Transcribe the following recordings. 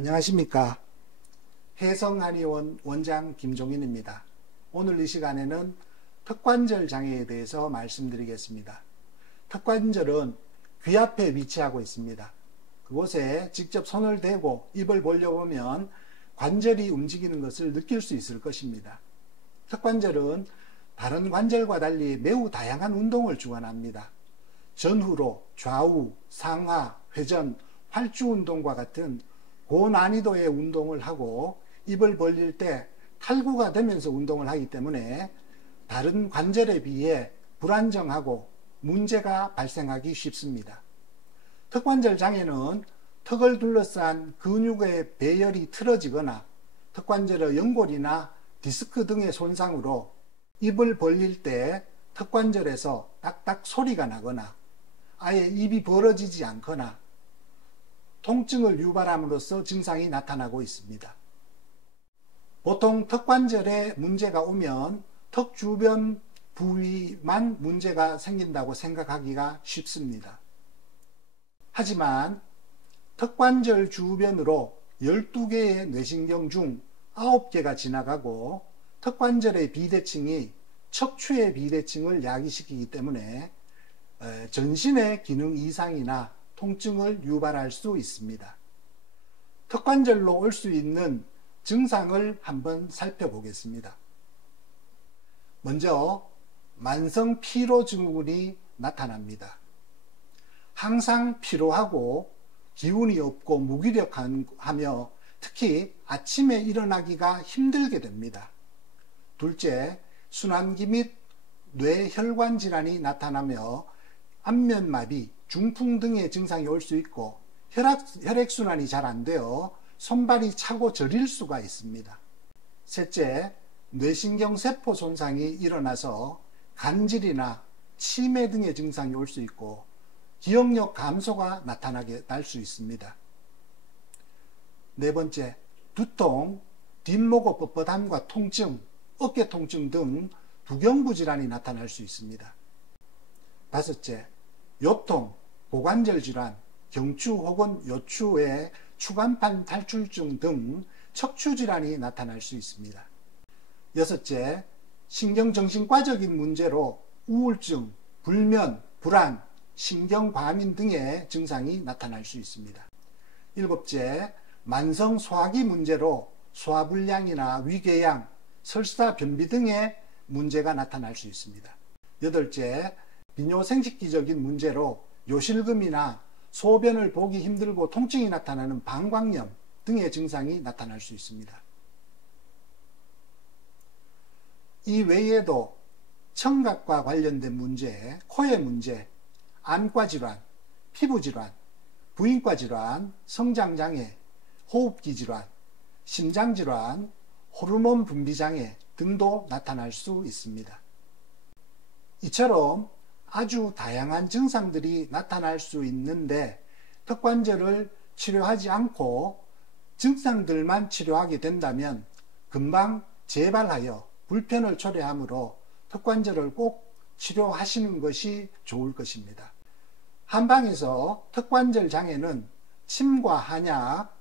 안녕하십니까. 해성한의원 원장 김종인입니다. 오늘 이 시간에는 턱관절 장애에 대해서 말씀드리겠습니다. 턱관절은 귀 앞에 위치하고 있습니다. 그곳에 직접 손을 대고 입을 벌려보면 관절이 움직이는 것을 느낄 수 있을 것입니다. 턱관절은 다른 관절과 달리 매우 다양한 운동을 주관합니다. 전후로, 좌우, 상하, 회전, 활주 운동과 같은 고난이도의 운동을 하고 입을 벌릴 때 탈구가 되면서 운동을 하기 때문에 다른 관절에 비해 불안정하고 문제가 발생하기 쉽습니다. 턱관절 장애는 턱을 둘러싼 근육의 배열이 틀어지거나 턱관절의 연골이나 디스크 등의 손상으로 입을 벌릴 때 턱관절에서 딱딱 소리가 나거나 아예 입이 벌어지지 않거나 통증을 유발함으로써 증상이 나타나고 있습니다. 보통 턱관절에 문제가 오면 턱 주변 부위만 문제가 생긴다고 생각하기가 쉽습니다. 하지만 턱관절 주변으로 12개의 뇌신경 중 9개가 지나가고 턱관절의 비대칭이 척추의 비대칭을 야기시키기 때문에 전신의 기능 이상이나 통증을 유발할 수 있습니다. 턱관절로 올 수 있는 증상을 한번 살펴보겠습니다. 먼저 만성 피로 증후군이 나타납니다. 항상 피로하고 기운이 없고 무기력하며 특히 아침에 일어나기가 힘들게 됩니다. 둘째, 순환기 및 뇌혈관 질환이 나타나며 안면마비, 중풍 등의 증상이 올 수 있고 혈액순환이 잘 안 되어 손발이 차고 저릴 수가 있습니다. 셋째, 뇌신경 세포 손상이 일어나서 간질이나 치매 등의 증상이 올 수 있고 기억력 감소가 날 수 있습니다. 네 번째, 두통, 뒷목의 뻣뻣함과 통증, 어깨 통증 등 부경부 질환이 나타날 수 있습니다. 다섯째, 요통, 고관절 질환, 경추 혹은 요추의 추간판 탈출증 등 척추 질환이 나타날 수 있습니다. 여섯째, 신경정신과적인 문제로 우울증, 불면, 불안, 신경과민 등의 증상이 나타날 수 있습니다. 일곱째, 만성 소화기 문제로 소화불량이나 위궤양, 설사, 변비 등의 문제가 나타날 수 있습니다. 여덟째, 비뇨생식기적인 문제로 요실금이나 소변을 보기 힘들고 통증이 나타나는 방광염 등의 증상이 나타날 수 있습니다. 이 외에도 청각과 관련된 문제, 코의 문제, 안과 질환, 피부 질환, 부인과 질환, 성장장애, 호흡기 질환, 심장 질환, 호르몬 분비 장애 등도 나타날 수 있습니다. 이처럼 아주 다양한 증상들이 나타날 수 있는데 턱관절을 치료하지 않고 증상들만 치료하게 된다면 금방 재발하여 불편을 초래하므로 턱관절을 꼭 치료하시는 것이 좋을 것입니다. 한방에서 턱관절 장애는 침과 한약,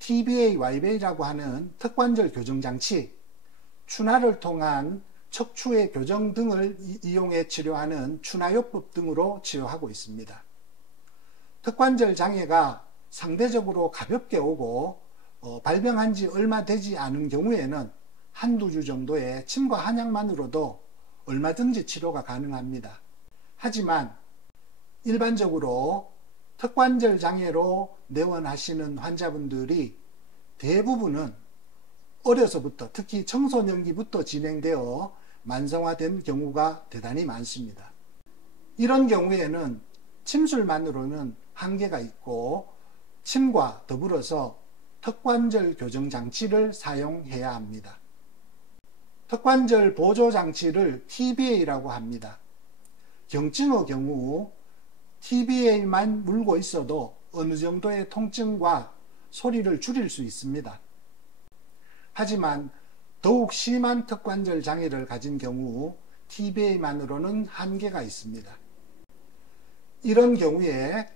TBA, YBA라고 하는 턱관절 교정장치, 추나를 통한 척추의 교정 등을 이용해 치료하는 추나요법 등으로 치료하고 있습니다. 턱관절 장애가 상대적으로 가볍게 오고 발병한 지 얼마 되지 않은 경우에는 한두 주 정도의 침과 한약만으로도 얼마든지 치료가 가능합니다. 하지만 일반적으로 턱관절 장애로 내원하시는 환자분들이 대부분은 어려서부터 특히 청소년기부터 진행되어 만성화된 경우가 대단히 많습니다. 이런 경우에는 침술만으로는 한계가 있고 침과 더불어서 턱관절 교정 장치를 사용해야 합니다. 턱관절 보조 장치를 TBA라고 합니다. 경증의 경우 TBA만 물고 있어도 어느 정도의 통증과 소리를 줄일 수 있습니다. 하지만 더욱 심한 턱관절 장애를 가진 경우 TBA만으로는 한계가 있습니다. 이런 경우에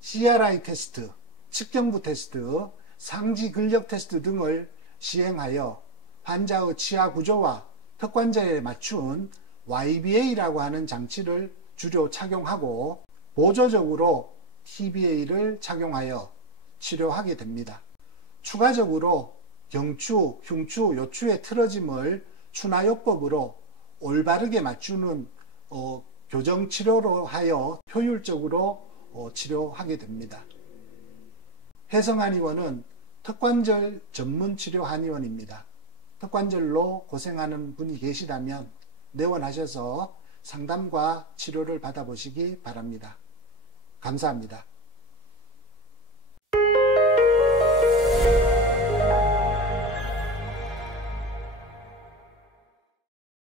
CRI 테스트, 측경부 테스트, 상지 근력 테스트 등을 시행하여 환자의 치아 구조와 턱관절에 맞춘 YBA라고 하는 장치를 주로 착용하고 보조적으로 TBA를 착용하여 치료하게 됩니다. 추가적으로 경추, 흉추, 요추의 틀어짐을 추나요법으로 올바르게 맞추는 교정 치료로 하여 효율적으로 치료하게 됩니다. 혜성한의원은 턱관절 전문 치료 한의원입니다. 턱관절로 고생하는 분이 계시다면 내원하셔서 상담과 치료를 받아보시기 바랍니다. 감사합니다.